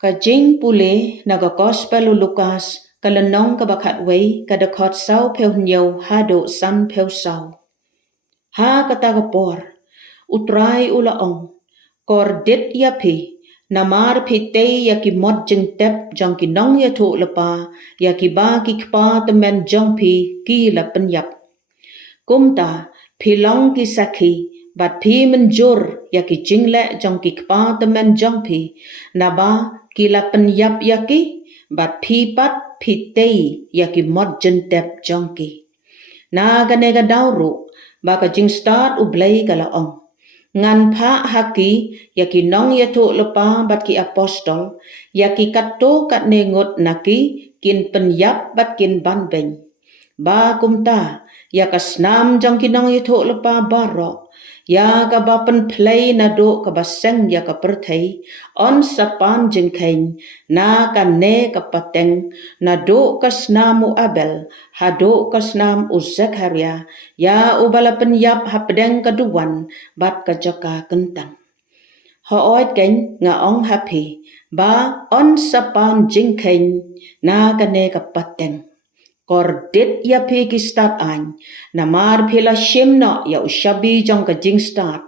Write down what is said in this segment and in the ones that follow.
Ka jing pule naga gospel Lukas kalanong kabakat way kadakot saw peu nyaw hado san peu saw. Ha katagapor, utray ulaong, kor dit yapi, namar pitay yaki mod jeng tep jang kinong yato lapa, yaki ba kikpa temen jang pi ki lapen yap. Kumta, pilong ki sakhi, bat pi menjur yaki jingle jang kikpa temen jang pi, naba ki lapen yap yaki, bat pi pat pitay yaki mod jeng tep jang ki. Na ganega dauro, baka jing start ublay kalaong. Ngan pa haki, yaki nong yato lepa bat ki apostol, yaki kato kat nengot naki, kin penyap bat kin banbeng. Ba kumta, yakasnam jang kinong yato lepa barok, ya ka bapen play na do ka baseng ya ka perthai, on sapan jing kain, na ka ne ka pateng, na do kasnamu Abel, ha do kasnam u Zekaria, ya ubala penyap ha pedeng kaduan, bat ka jaka kentang. Ha oit kain nga ong happy, ba on sapan jing kain, na ka ne ka pateng. Kor dit ya pi ki start an, namar pila shimna ya ushabi jang ka jing start.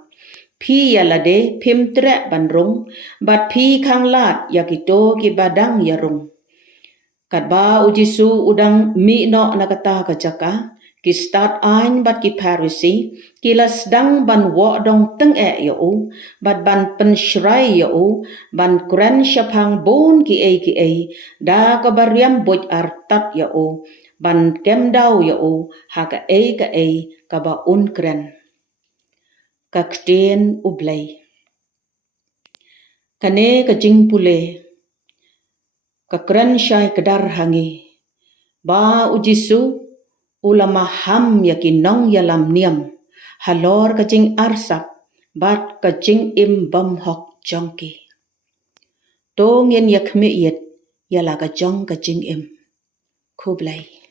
Pi ya lade pim tre banrung, bat pi kang lat ya kito ki badang ya rung. Kat ba ujisu udang mi no nakata ka jaka, ki start an bat ki parisi, ki lasdang ban wak dong teng ya u, bat ban penshrai ya u, ban kuren syapang bon ki ay, da ka bariam boj artat ya u, ban kem daw ya o ha ka ay ka ba unkren. Ka ktien ublay. Kane ka jing pule, ka kren syai kedar hangi, ba ujisu ulama ham yakin nong yalam niam, halor ka jing arsak, bat ka jing im bam hok jongki. To ngin yak mi'yet, yala ka jong ka jing im. Kublay.